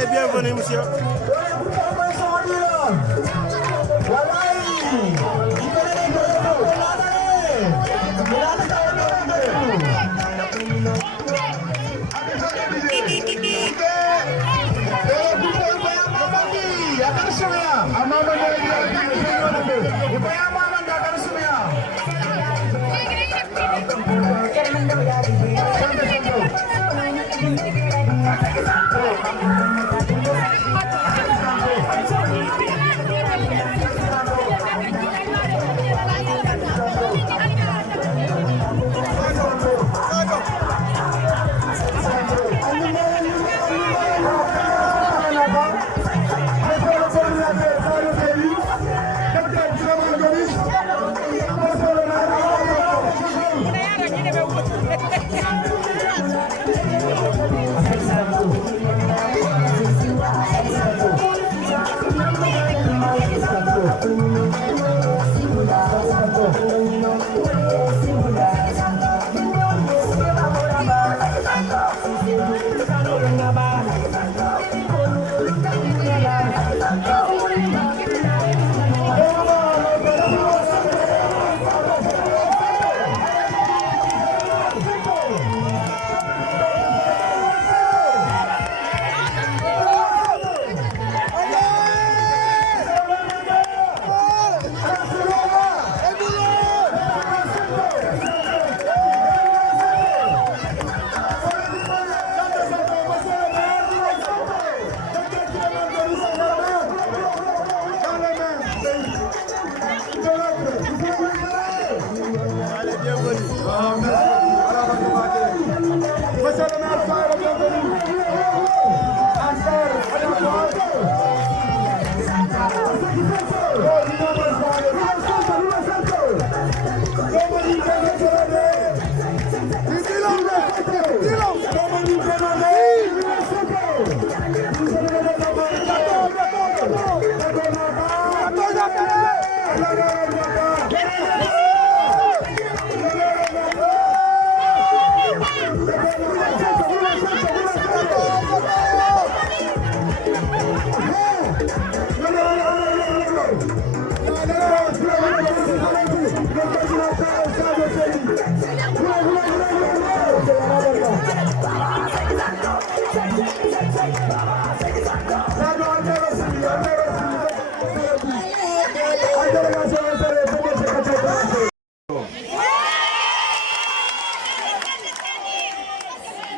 Allez, bienvenue, monsieur.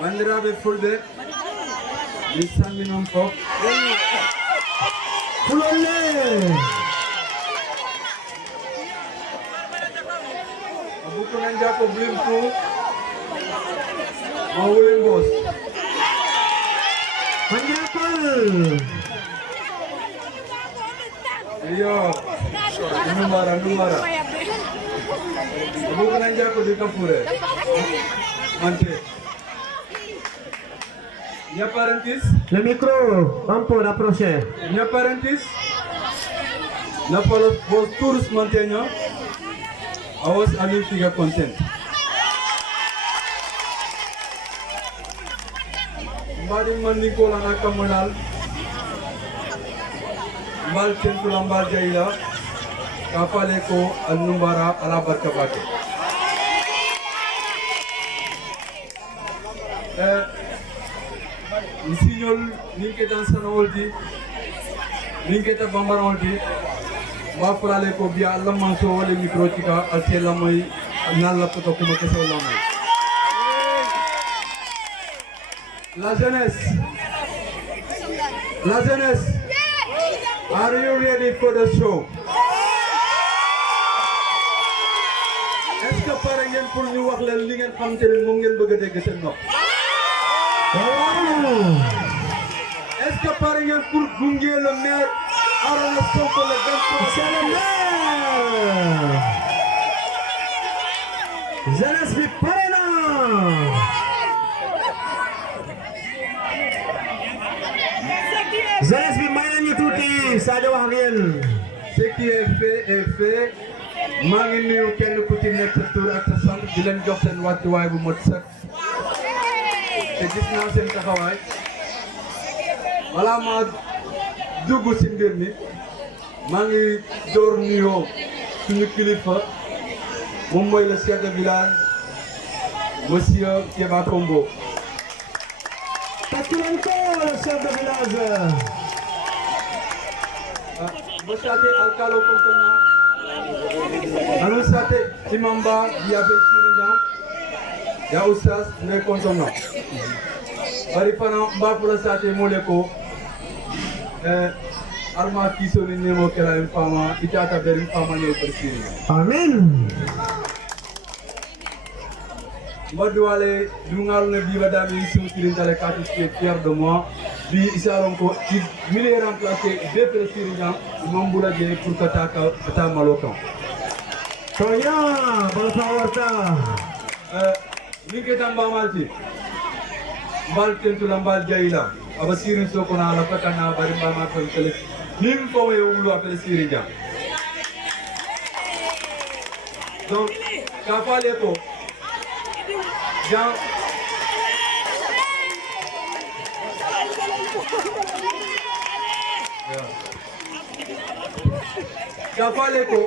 Bandiraɓe fulɓe mi salminon fof fulolle abukonan jako blimtu ma wulen bos manjakol iyo numara abukonan jako di kapure mante. Mia parentis. Le micro, un peu rapproché. Mia parentis. Na polo vos tours mantenho. I was amin figa content. Mbadi mandi ko lana kamunal. Mbal tentu lambal jaila. Kapale ko anumbara ala barkabake. Signol ninketa sanawolti ninketa bambarawolti ma frale ko biya Allah manso wala micro tika altela moy nalla ko ko ko so lamay la jeunesse are you ready for the show? Est-ce que pare ngeen pour ñu wax leen li ngeen xam te ne moom ngeen bëgg a dégg seen nopp? Est-ce que par exemple pour gunge le maire Arona Sonko le 23 c'est le maire Jeunesse bi pare na jeunesse bi may nañu tuuti Sadio wax ak yéen. Ce qui est fait maa ngi nuyu kenn ku ci nekk sa tur ak sa sant di leen jox seen wàccuwaay bu mot sëkk te gis naa seen taxawaay balaa maa dugg si mbir mi maa ngi door nuyoo suñu kilifa moom mooy le chef de village monsieur Keba Kombo. Tatuanko, le chef de village. Mosate alkalo kontona. Anu sate imamba diabe sirinjam. Ya oustaz ne kontona. Bari fana mbapula sate moleko. Alma kisoni nemo kela infama itata ber infama ne persiri. Amin. Mbadouale dungal ne biba dami soutirin dale kati qui est fier de moi. Bi isaron ko il est remplacé deux présidents Mamboula Dieng pour Kataka Kata Malokan. Toya, balsa warta. Ninke tamba malti. Mbal tentu lambal jaila. Aba sirin sokona ala patana bari mbama ko tele. Nim ko we wulu apel sirinja. Donc ka fale ko Jean Kafale ko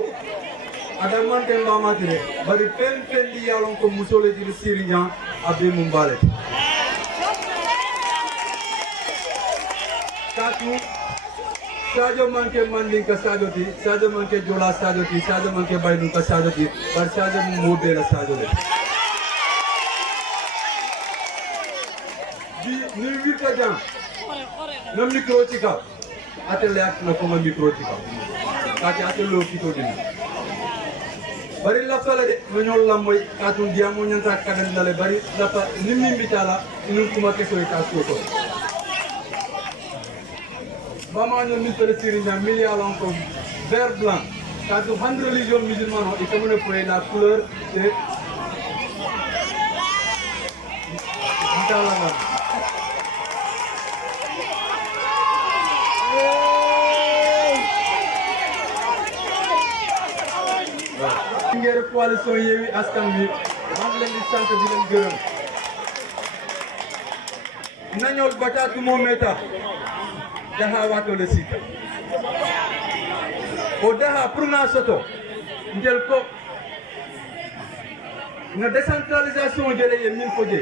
adamante mamatire bari pen di yalon ko musole di siriyan abe mumbale katu sadio manke mandin ka sadio ti sadio manke jola sadio ti sadio manke baydu ka sadio ti bar sadio mu bela sadio le ni wirta jam no micro tika atele ak no ko micro tika kati atelo kito dini bari la fala de no ñol la moy katu diamo ñanta kadan dale bari la fa nimmi mbitala inu kuma keso ka soko bama ñol mi tele sirinya milliard encore vert blanc katu 100 religion musulmano et comme ne pour la couleur de mbitala ngere coalition Yewwi Askan Wi maa ngi leen di sant di leen gërëm nañol batatu mo meta daha wato le sita o daha pour nga soto ngel ko na décentralisation jele ye min foje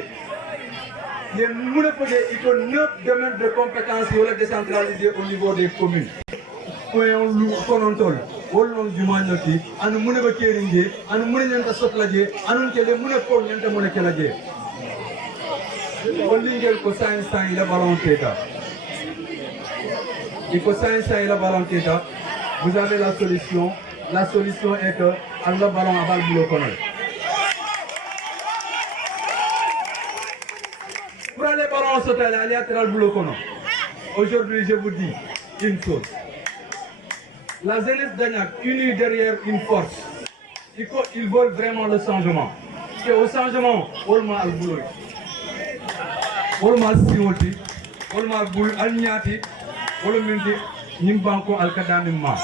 ye mune foje il faut 9 domaines de compétences wala décentralisé au niveau des communes point lu konontol wolon jumañoti anu mune ba kerinje anu mune nyanta sotlaje anu kele mune ko nyanta mune kelaje on lingel ko science la volonté da il faut science la volonté da vous avez la solution est que Allah ballon abal bulo kono pour les ballons sauter à latéral bulo kono aujourd'hui je vous dis une chose. La jeunesse d'Agnac, unie derrière une force, ils veulent vraiment le changement. Et au changement, Olma al-Bouloy, Olma al-Siwoti, Olma al-Boul al-Niati, Olomindi, Nimbanko al-Kadamimma.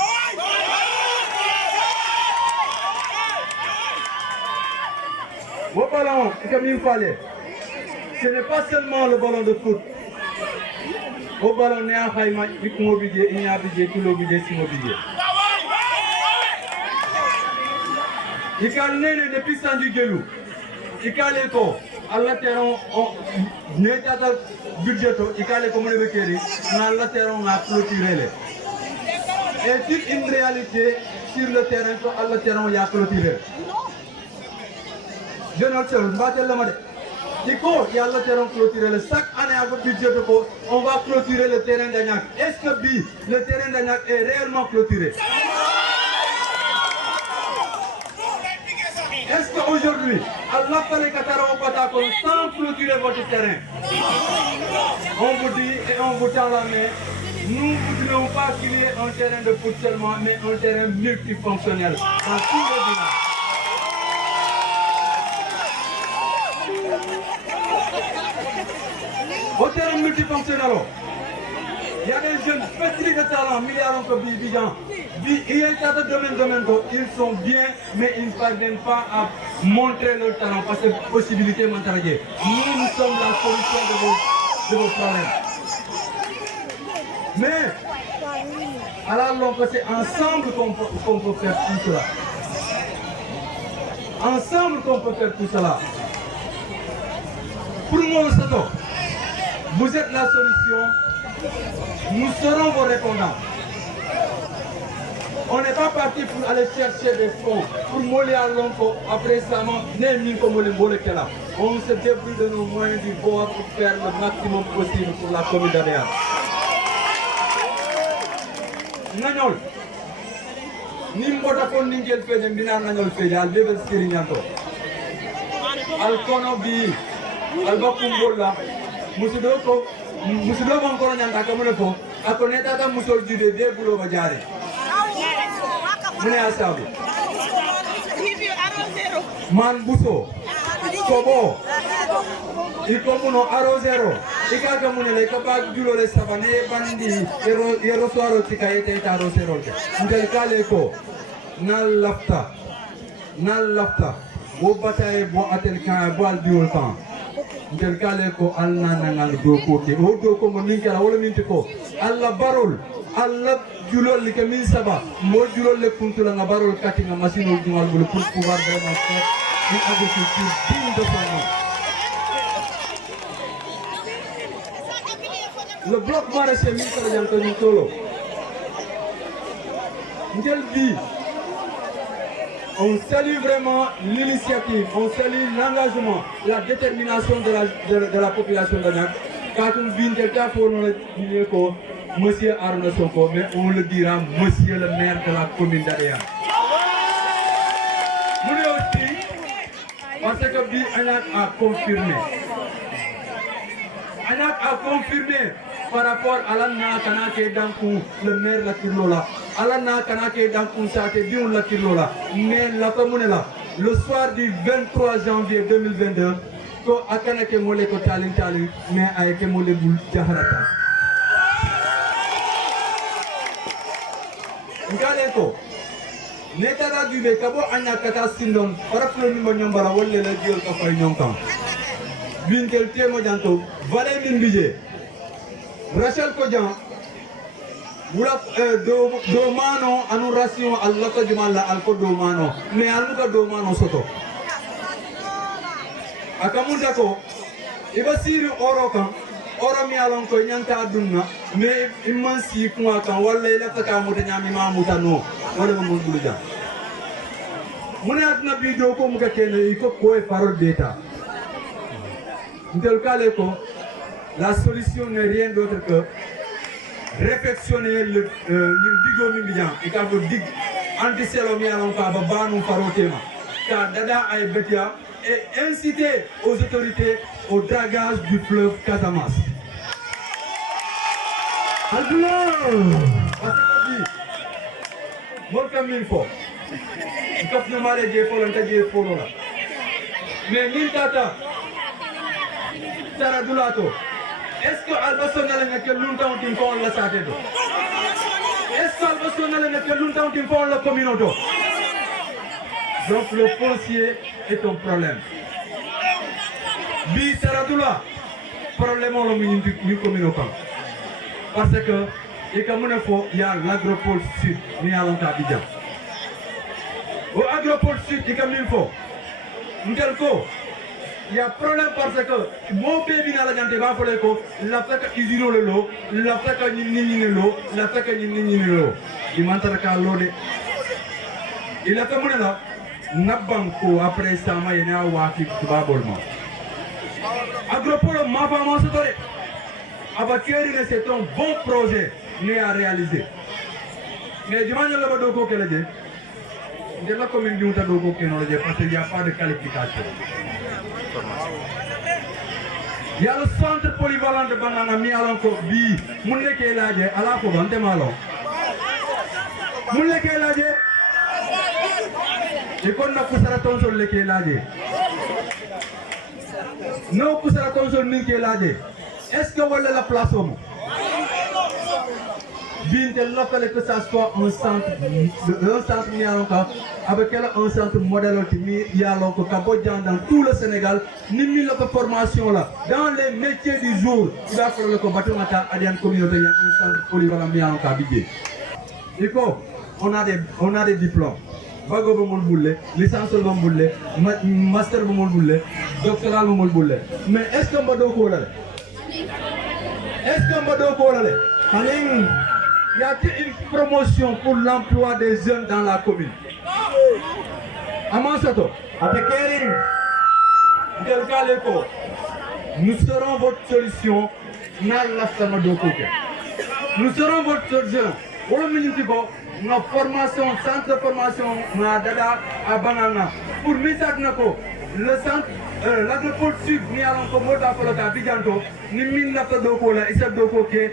Vos ballons, comme il fallait, ce n'est pas seulement le ballon de foot. Au ballon ne a khayma ikmobije inyabije kilobije simobije ikal nene depuis sandu gelu ikale ko alla teron ne tata budgeto ikale ko mone bekeri na alla teron na clôturer et c'est une réalité sur le terrain ko alla teron ya clôturer je ne sais pas de Diko, il y a le terrain clôturé. Chaque année, avec le budget de Ko, on va clôturer le terrain d'Agnac. Est-ce que le terrain d'Agnac est réellement clôturé? Est-ce qu'aujourd'hui, Allah fallait Qatar sans clôturer votre terrain? On vous dit et on vous tend la main. Nous ne voudrions pas qu'il y ait un terrain de foot seulement, mais un terrain multifonctionnel dans tous les villages. Au terrain multifonctionnel, il y a des jeunes petits de talent, milliards de Bijan. Il y a des domaines, ils sont bien, mais ils ne parviennent pas à montrer leur talent parce que possibilité mentale. Nous sommes la solution de vos problèmes. Mais, alors c'est ensemble qu'on peut faire tout cela. Ensemble qu'on peut faire tout cela. Pour moi, vous êtes la solution. Nous serons vos répondants. On n'est pas parti pour aller chercher des fonds, pour moller à l'enco, après ça, on se débrouille de nos moyens du bord pour faire le maximum possible pour la commune d'Adéa. Nagnol, Nimbota kon ningel fede mbina nagnol fede al bebe sirignanto. Al kono bi, al bakumbola, musido mon kono nyanta kamune ko, akoneta ta musol jude de bulo bajare. Mune asabu. Man buso, kobo, ikomuno arrosero, ikaga mune le kabag julo le sabane bandi, yero soaro tika ete arrosero. Ndel kale ko, nal lafta, wo bataye bo atel kan bo al biol kan. Ndel kale ko alna nangal do ko ke, o do ko mo ninkala wala minti ko, alla barol, alla julol li ke min saba mo julol le kuntula nga barol kati nga machine ol dungal bulu pour pouvoir vraiment faire une agriculture digne de son nom. Le bloc maraîcher min kala janto ni tolo ngel bi on salue vraiment l'initiative, on salue l'engagement, la détermination de la population de Niack. Quand on vient de cas pour nous dire que Monsieur Arnaud Sonko, mais on le dira Monsieur le maire de la commune d'Adéa. Nous aussi, parce que Bi Anak a confirmé. Anak a confirmé par rapport à l'Anna Kanake Dankou, le maire de la Kirlola. Alana Kanake Dankou Sate Dion la Kirlola. Mais la commune là, le soir du 23 janvier 2022, ko Akanake Mole ko Talin Talin, mais avec Mole Boul Jaharata. Ngaleko netara dube kabo anya kata sindon paraflo mi mo nyombara wolle la diol ka fay nyonkan binkel temo janto vale min bije Rachel Kodjan wula do mano anu ration Allah ko jumalla al ko do mano mais al ko do mano soto akamunda ko iba siri oro kan oro mi alon ko nyanta aduna mais imman si kuma kan walla ila taka muta nyami ma muta no wala mo bulu ja mune aduna video ko muka kene iko ko e parole d'état ndel kale ko la solution n'est rien d'autre que réfectionner le bigo mi bijan e ka do dig anti selo mi alon ka ba banu farotema ka dada ay betia et inciter aux autorités au dragage du fleuve Casamance. Est-ce que Albasonale n'a que longtemps qu'il faut la sate do? Est-ce que Albasonale n'a que longtemps qu'il faut la communauté? Donc le foncier est un problème. Bi Saradula, problème on le communauté. Parce que, et comme il y a l'agropole sud, mais à l'Antabidjan. Au agropole sud, et comme il faut, il y a problème parce que mon bébé n'a la jante va pour le la fait que usine le lot, la fait que ni l'eau, la fait que ni l'eau. Il m'a entendu qu'à l'eau. Il a fait mon là, Nabanko après ça, il y a un waki qui va bolma. Agropole m'a pas mon soutien. Abattoirie, c'est un bon projet né à réaliser. Mais du moment où on a dit que la commune de Dogo parce qu'il n'y a pas de qualification. Il y a le centre polyvalent de Banana mis à l'encore bi, Moulé qui est là, à la fois, on est malon. Moulé qui est là, et qu'on a poussé la tonne sur le qui est là. Non, poussé la tonne sur le qui est là. Est-ce que vous avez la place au monde? Bintel locale que ça soit un centre Mialonka, avec un centre modèle Mialonka, Cambodgien dans tout le Sénégal, ni la formation là. Dans les métiers du jour, il va falloir que Batumata Adian communauté, il y a un centre polyvalent Mialonka Bidé. Et quoi, on a des diplômes. Bago bamol boule, licence bamol boule, master bamol boule, doctoral bamol boule. Mais est-ce qu'on va donc coller? Est-ce qu'on va donc coller? Y a-t-il une promotion pour l'emploi des jeunes dans la commune? Amansato, avec Kering, nous serons votre solution. Nous serons votre solution. Nos formations, centre de formation, à Banana. Pour Misaknako, le centre, l'agropole sud, nous allons commander à Polota, Bijanto, nous minons Doko, la Issa Doko, et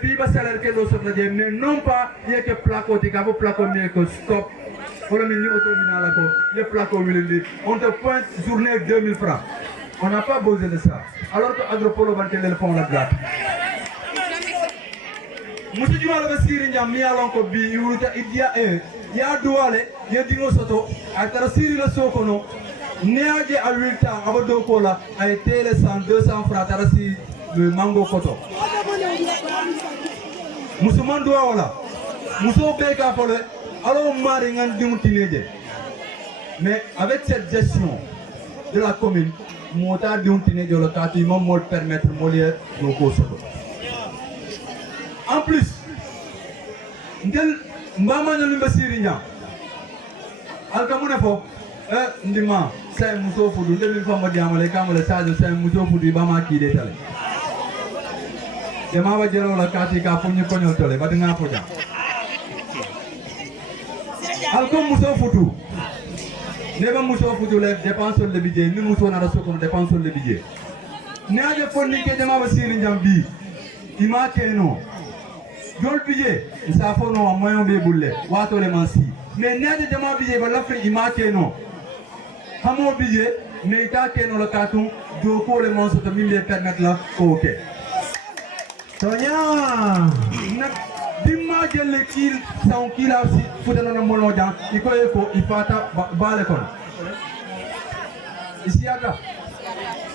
puis il va salaire que l'on se dit, mais non pas, il y a que placo, il y a que placo, mais que stop. Pour le mini autominal, le placo, on te pointe journée 2000 francs. On n'a pas besoin de ça. Alors que l'agropole va te le fond la gratte. Monsieur Dumala Basiri Nyam Mialonko bi il y a douale, il y a dingo soto, à Tarasiri le Sokono, Néagé à 8 ans, Abodokola a été les 100, 200 francs, Tarasi le mango koto. Moussoman Douala, Mousso Beka Fole, alors Maringan Dumutinéde. Mais avec cette gestion de la commune, Mota Dumutinéde, le quatrième mot permettre Molière de Kosoto. En plus, Mbama Nyoli Basiri Nyam, Alkamune Ndima, c'est Mousso Foudou, 2000 femmes diamale, Kamale Sage, c'est Mousso Foudou, Bama qui détale. C'est ma vajero la kati ka fonyi konyotole, Badinga Foja. Alkom Mousso Foudou, Neba Mousso Foudou, les dépenses sur le budget, ni Mousso Naraso qu'on dépense sur le budget. Néa Fondi Kedema Basiri Nyambi, Ima Keno. Jol budget, ça faut nous en moyen de bouler, wato les mansi. Mais n'est de demain budget, va l'affaire imake non. Hamo budget, mais ta keno le carton, doko les monstres de 1000 permettre là, ok. Sonia! Dimma le kill, sans qu'il a aussi, foutu dans le monodan, il faut il faut bas l'école. Ici à ta,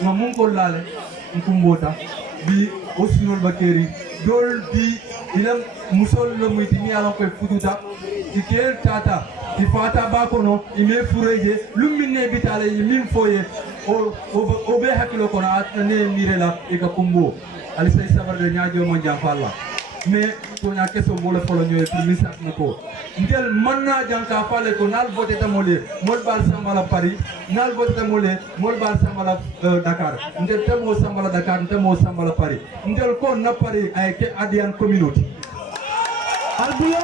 mon collale, un kumbota, bi, au sinol bakeri. Dol di ilam musol lo muitini alon ko fututa ikel tata ifata bakono ime fureje lumine bitale min foye o be hakilo kono atane mirela e ka kumbo ali say sabar de nyaajo mo jamfalla mais to nya keso bolo polo nyoy pour misat nako ngel manna janka fale ko nal vote tamole mol bal sambala Paris nal vote tamole mol bal sambala Dakar ngel temo sambala Dakar temo sambala Paris ngel ko na Paris ay ke adian communauté Albio!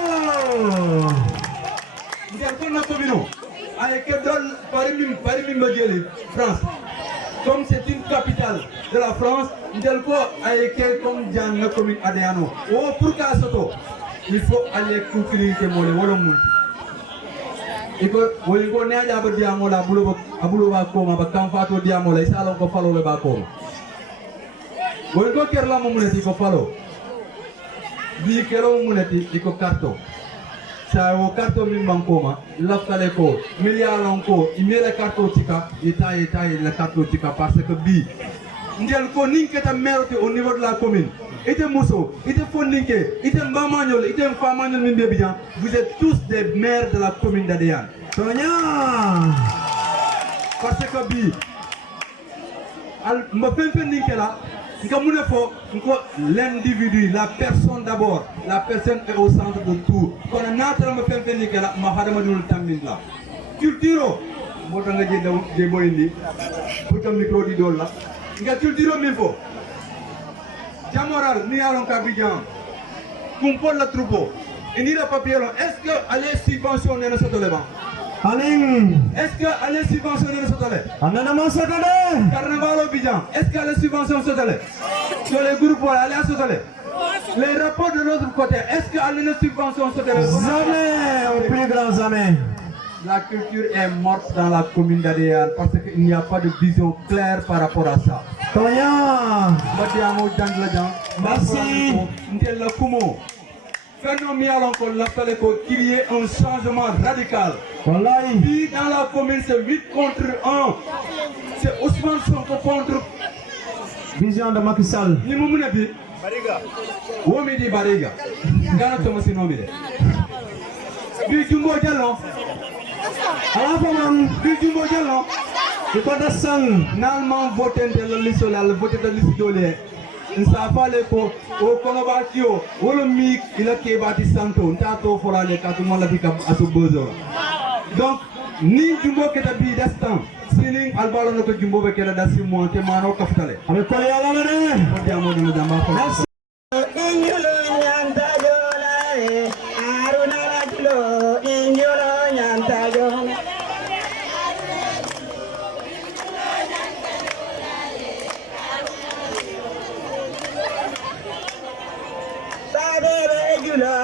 ngel ko na communauté ay ke don Paris mi mageli France. Comme c'est une capitale de la France, Ndelko a été comme Diane, la commune Adéano. Oh, pour qu'à Soto, il faut aller couper les mots, les mots. Et que, vous connaissez à Diamo, la boulot à Koma, à Kamfato Diamo, les salons qu'on follow le Bako. Vous connaissez la monnaie qu'on follow. Dit que la monnaie est au carton. Ça au carton Mimankoma, l'Aftaleko, Milialanko, il met le carton tika, il taille le carton tika parce que bi. Ndel ko ninketa mérite au niveau de la commune. Ite Mousso, ite Fondinke, ite Mbamagnol, ite Mfamagnol Mbébian, vous êtes tous des maires de la commune d'Adéane. Sonia! Parce que bi, l'individu, la personne d'abord, la personne est au centre de tout. Quand on a culture, je micro di dolla. Nga culture mi fo. Jamoral ni alon Kabidjan. Kumpol la troupeau. Et ni la papier, est-ce que aller subventionner le sotoleban? Est-ce que aller subventionner le sotolet? Carnaval au Bidjan. Est-ce que aller subventionner le sotolet? Sur les groupes pour aller à sotolet. Les rapports de l'autre côté, est-ce que aller subventionner le sotolet? Jamais, au plus grand jamais. La culture est morte dans la commune d'Adéane parce qu'il n'y a pas de vision claire par rapport à ça. Toya! Merci. phénomène qu'on l'appelle pour qu'il y ait un changement radical. Wallahi. Puis dans la commune, c'est 8 contre 1. C'est Ousmane Sonko contre. Vision de Macky Sall. Ni mu mune bi Bariga. Womi di Bariga. Ngana to masi nomi de. Bi Jumbo Jallo. Ala fa man. Bi Jumbo Jallo. Iko da sang. Nalman voté de la liste la voté de liste dole. Nsa fale ko o kono ba kio wolo mi ila ke ba ti santo nta to fora le ka to mala bi ka aso bozo. Donc ni Jumbo keta bi destin. Sini albalo no ko Jumbo be kela dasi mo te mano kafutale. Abe ko yala na ne. Mo ti amo no damba ko. Merci. Injulo nyanta jola aruna rajulo injulo nyanta jola Sabere julo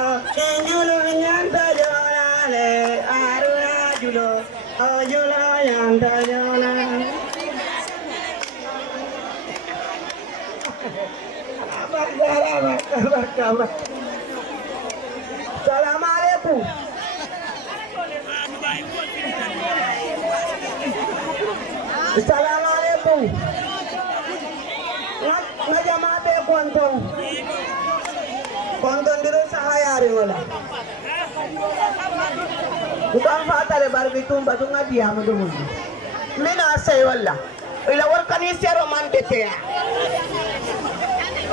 injulo nyanta jola aruna julo ojulo nyanta jola Salam alaikum. Salam alaikum. Na jama be konton. Konton diro sahayari wala. Bukan fatale barbitum batunga dia madumun. Mina say wala. Ila warkani sero man tete.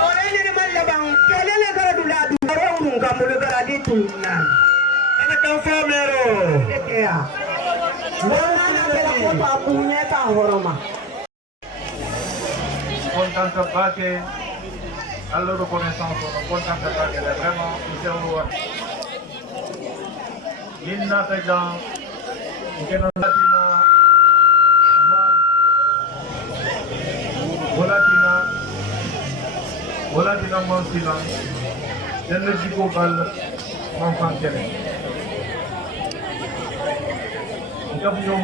Oleh malabang kelele gara duladu rawun gamul gara dituna. Ene kan famero. Ya. Wala na kala ko pa punya ta horoma. Content de baquer à la reconnaissance, on est content de baquer, vraiment, nous sommes Inna Tajan, Ikena Latina, Volatina Monsila, Denne Jiko Bal, Enfant Kene. Kapyo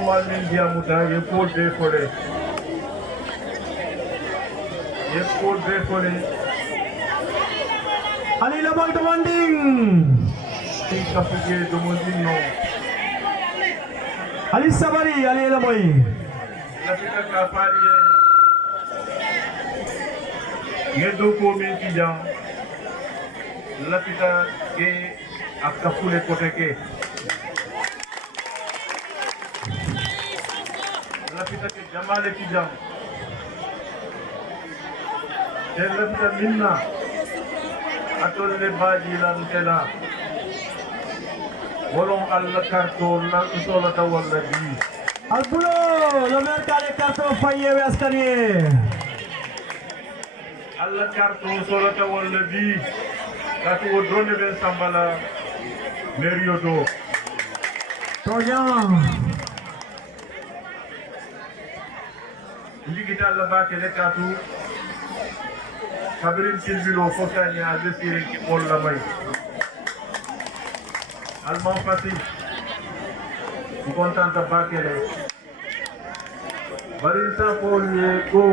mal India Muta, ye Paul de Forêt. Ye Paul de Forêt. Ali la boy demanding. Kapige de Mondino. Ali Sabari, Ali la boy. La fita Kapari. Yedo Komi Kijan. La fita ke Akapule Koteke. La fita ke Jamale Kijan. Et la fita Minna. Atole Baji Lantela. Wolon alla carto la sola tawalla di. Al boulot, le maire qui a les cartons faillés Westanier. Alla carto sola tawalla di. Katu wodrone ben sambala meriodo. Trojan. Ligita la bake le katu. Kabirin Silvilo Fokani a desiré qui mol la may. Allemand facile. Je suis content de bakele. Barinsa pour lui go.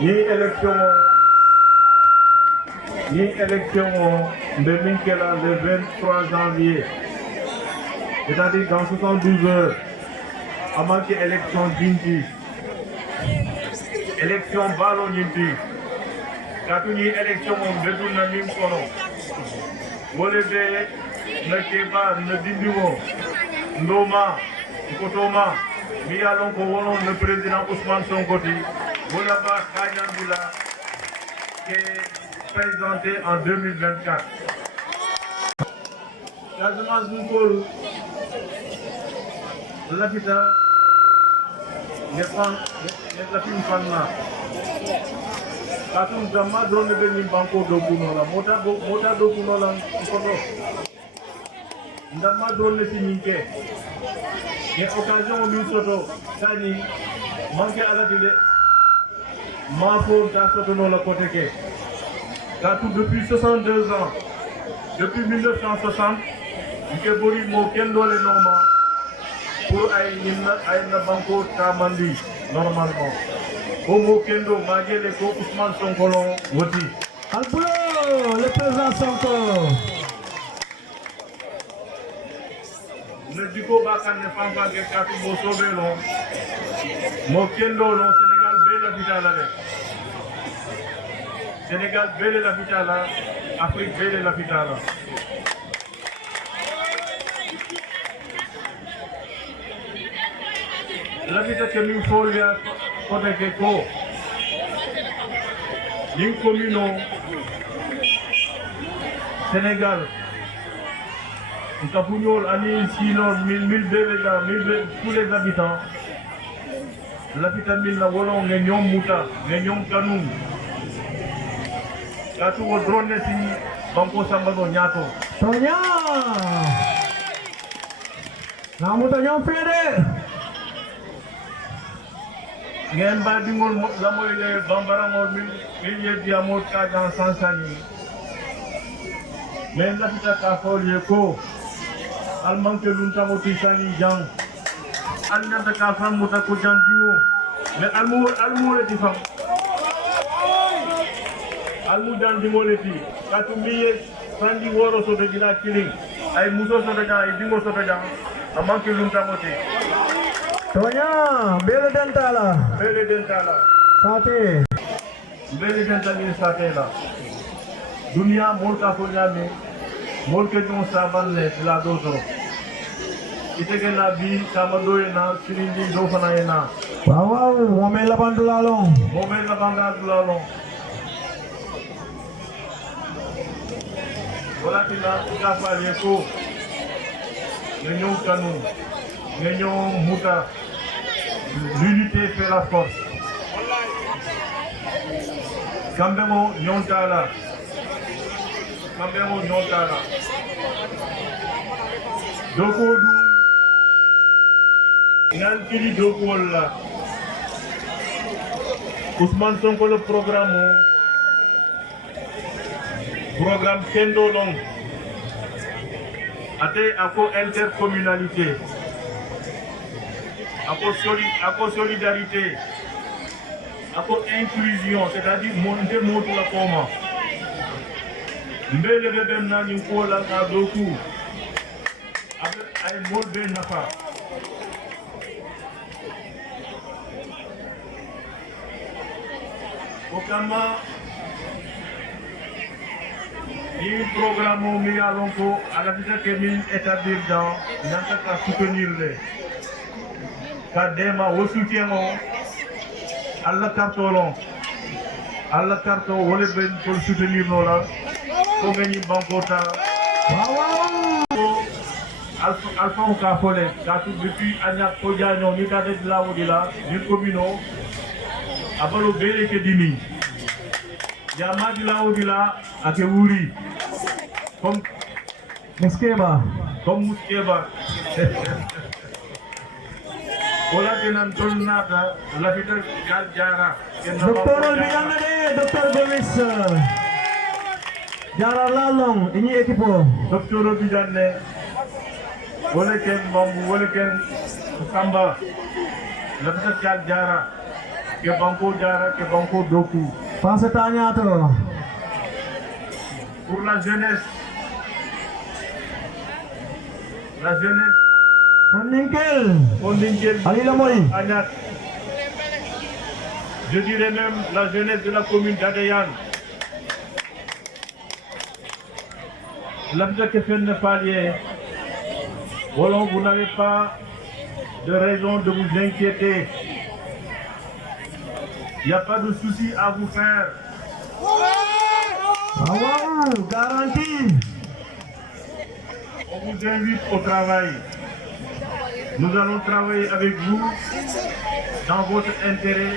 Ni élection de Minkela le 23 janvier. C'est-à-dire dans 72 heures. Avant que l'élection d'Inti. Élection ballon Inti. Quand une élection de Dunamim Kono. Wolede ne keba ne dindiwo ndoma kotoma mi alon ko wonon le président Ousmane Sonko ti wala ba kanyambila qui est présenté en 2024. Casamance Nkol la fita ne fin fanna katum jamma drone be ni banko do kunola mota do kunola kono ndamma drone ci ninke et occasion mi soto tani manke alati de ma pour ta soto no la côté ke katum depuis 62 ans depuis 1960 ke bori mo ken dole norma pour ay na banko ta mandi normalement Omo Kendo Magele ko Ousmane Sonko lon woti. Albulo, le président Sonko. Ne diko bakane famba ke katu bo sobe lon. Mo Kendo lon Sénégal be la vitala le. Sénégal be la vitala, Afrique be la vitala. La vita che mi foglia cosa che co. In communo Sénégal. In Capugnol, Anil, Sino, 1000 délégués, 1000 tous les habitants. L'habitant de la Wolong, Negnon Mouta, Negnon Kanoum. Katu wo drone si Banko Sambado Nyato. Tonya. Namu Tonya Fede. Ngeen ba dingol la moy le bambara mo milieu diamot ka dans sansani. Men la fita ka folye ko. Alman ke lunta mo tisani jang. Alna ta ka fam muta ko jang dingo. Mais almu le ti fam. Almu dan dingo le ti. Katu miye sandi woro so de dina killing. Ay muso so de ay dingo so de jang. Alman ke lunta mo ti. Tonya, Bele Dentala. Bele dentala. Sate. Bele dentali sate la. Dunia mol ka ko nyame. Mol ke don saban le la dozo. Ite ke na bi kamado na sirindi do fana na. Wow, wame la bandulalong. Moment la banga dulalo. Wala tina ka fa ye ko. Nenyo kanu. Nenyo muta. L'unité fait la force. Kambemo nyontala. Kambemo nyontala. Doko du. Nankili doko wala. Ousmane Sonko le programme Kendo Long. Ate ako intercommunalité. Ako solidarité, ako inclusion, c'est-à-dire monter la forme. Mbele bebe nani kola na doku. Avec ay molbe nafa. Okama il programme mi alonko à la vitesse que mi établir dans n'entend soutenir les. Kadema wo soutien o alla cartolon alla carto wole ben pour soutenir no la ko gagni bankota alpha ka fole ka tout depuis anya ko jaño ni ka de la wodila ni commune abalo bele ke dimi ya madi la wodila ake wuri comme Muskeba. Ola kenan tolnata la fita gal jara Doktor Biyangade, Doktor Gomis. Jara Lalong, ini ekipo. Doktor Bijanne wala ken bambu wala ken samba la fita gal jara ke banko doku Pas tanya tu. pour la jeunesse Koningkel. Alila Moy. Agnat. Je dirais même la jeunesse de la commune d'Adayan. L'abda que fait ne palier. Voilà, vous n'avez pas de raison de vous inquiéter. Il n'y a pas de souci à vous faire. Ah wow, garantie. On vous invite au travail. Nous allons travailler avec vous dans votre intérêt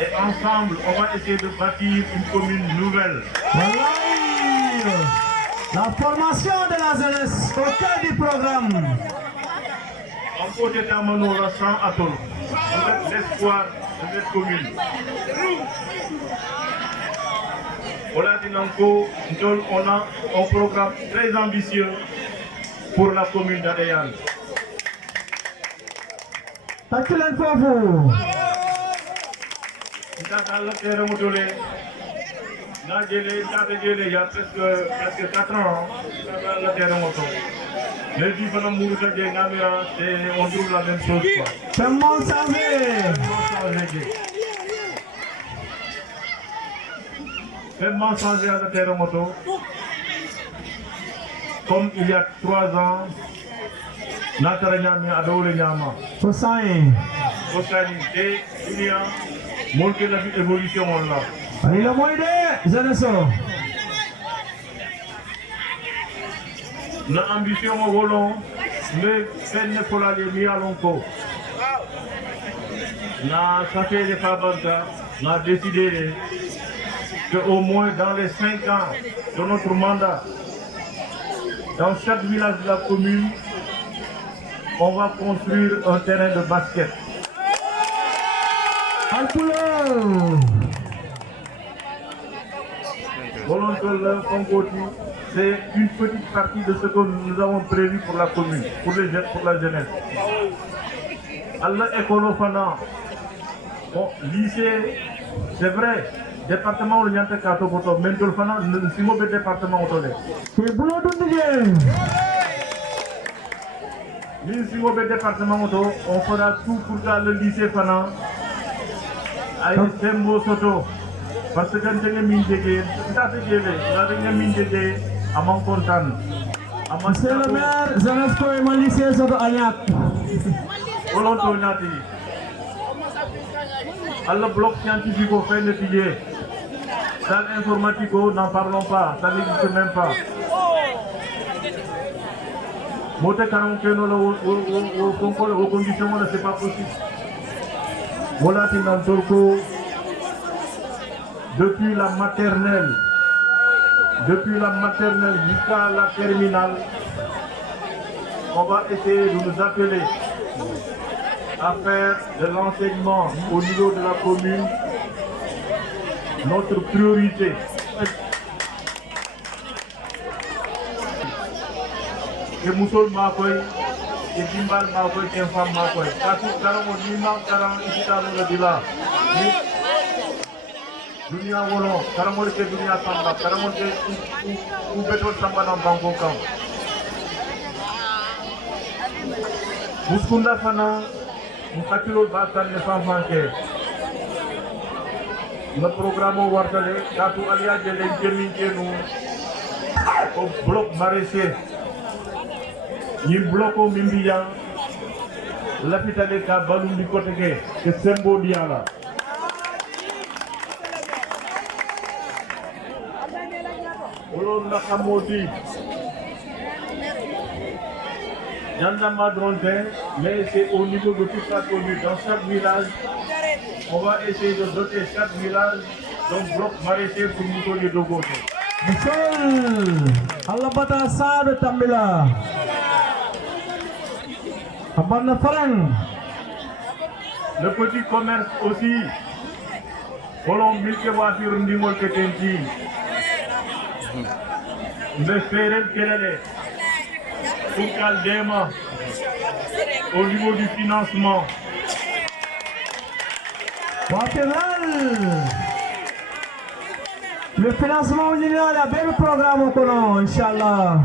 et ensemble, on va essayer de bâtir une commune nouvelle. Wallahi. La formation de la jeunesse au cœur du programme. En côté d'Amano, la 100 atol. Vous êtes l'espoir de cette commune. On a un programme très ambitieux pour la commune d'Adayan. Takilan Fofu. tata la terre motolé na jélé tata jélé il y a presque 4 ans tata la terre moto mais du fana mouruta je ngamira c'est on trouve la même chose quoi Tellement changé. Tellement changé à la terre moto comme il y a 3 ans natara nyami adole nyama Faut ça y Osani et il y a monté la évolution là. est. Il a moins de jeunesse. Na ambition mo wolon mais fenne pour la mi alonko. Na santé de Fabanta, na décidé que au moins dans les 5 ans de notre mandat, dans chaque village de la commune, on va construire un terrain de basket. Alcoolo. Volontaire Concoti, c'est une petite partie de ce que nous avons prévu pour la commune, pour la jeunesse. Allah Ekolo Fana, bon, lycée, c'est vrai, département où il y a un carton pour toi, mais le Fana, c'est un mauvais département au toilette. C'est boulot de Dieu. Si vous avez département, on fera tout pour que le lycée Fana aille Sembo Soto. Parce que quand vous avez mis des à mon content. Monsieur le maire, jeunesse ko mon lycée sur Agnac. Volontaire. Le bloc scientifique au fait de pilier. Salle informatique, n'en parlons pas, ça n'existe même pas. Monter aux conditions, c'est pas possible. Voilà, depuis la maternelle jusqu'à la terminale, on va essayer de nous appeler à faire de l'enseignement au niveau de la commune notre priorité. Et Moussoul Makoy, et Gimbal Makoy, et Femme Makoy. Katou Karam, Nima Karam, Isita Nodila. Dunia Wolon, Karamol ke Dunia Samba, Karamol ke Ubeto Samba dans Bango Kam. Muskunda Fana, Mukatilo Batan, les enfants que le programme au Wartale, Katou Alia de l'Intermin au bloc maraîcher. Ni bloco Mimbiya, l'hôpital ka balou du côté que Sembo Diala. On a Kamodi. Yanda Madronte, mais c'est au niveau de toute la commune. Dans chaque village, on va essayer de doter chaque village d'un bloc maraîcher pour nous de Dogo. Betul. Allah bata sadu tambila. Abang Farang. Le petit commerce aussi. Kolom milke voiture ndimol ketenti. Mais faire kelele. Pour Dema au niveau du financement. Le financement au niveau de bel programme au Coran, Inch'Allah.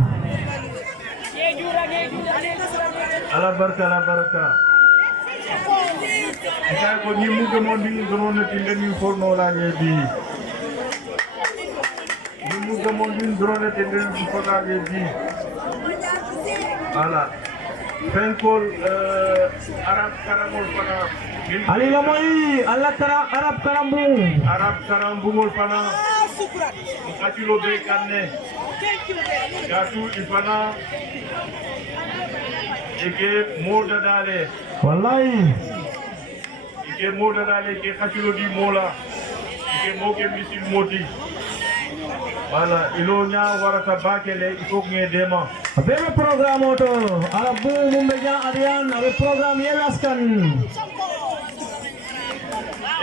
À la baraka. Ko ni mu demandi drone tinde ni forno la bi. Ni mu demandi drone tinde ni forno la bi. Voilà. Fenkol Arab Karamol Fana. Ali Lamoi, Allah Arab Karambung. Arab Karambungol Fana. Katilo Bekane. Katu Ifana. Ike Moda Dale. Wallahi. Ike Moda Dale, Ike Katilo Di Mola. Ike Moke Misil Moti. Voilà, il y a Warata Bakele, il faut qu'il y ait des mains. Avec le programme auto, Arabu Mumbeja Ariane, avec le programme Yelaskan.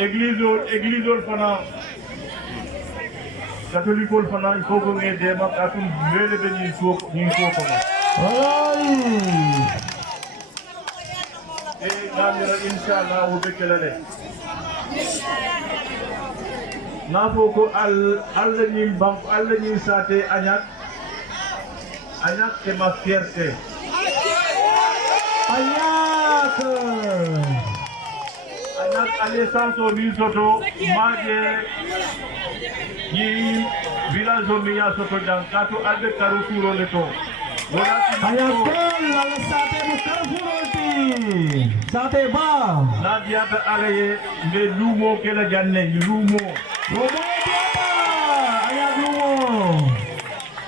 Église Fana, catholique Fana, il faut qu'il y ait des mains, car tout le monde veut venir sur et Inch'Allah, vous pouvez nafoko alla ñim bank alla ñim saté añak c'est ma fierté Ayak. añak ale sanso ni soto maje yi village o miya soto jang kato albe karu suro le to Ayak gol lalu sate bukan furoti. Sate ba. na diata alaye me lumo kela janne lumo Lumo diapa. Ayak lumo.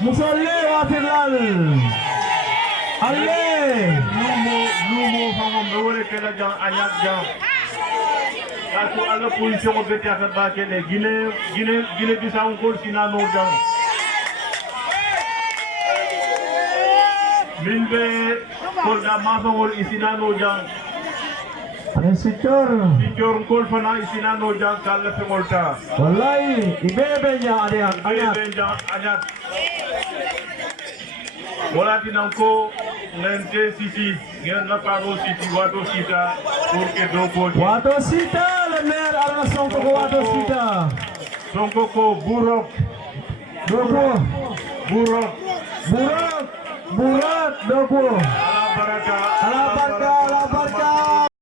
Musolle wafirlal. Alle. lumo famo me wole kela jang añak jang kato ala position o beti ata ba kele gine bisaw ko sinano jang Minbe kolda masongol isinano jang Ada sicor. Dijor kol fana isinano jang kala fengolta Wallahi ibebenya ada ayak. jang anyat Molati nanko nente sisi ngena na paro sisi wato sita porque do ko Wato sita le mer arna sonko ko wato sita. sonko ko burok Doko. burok Burak doko.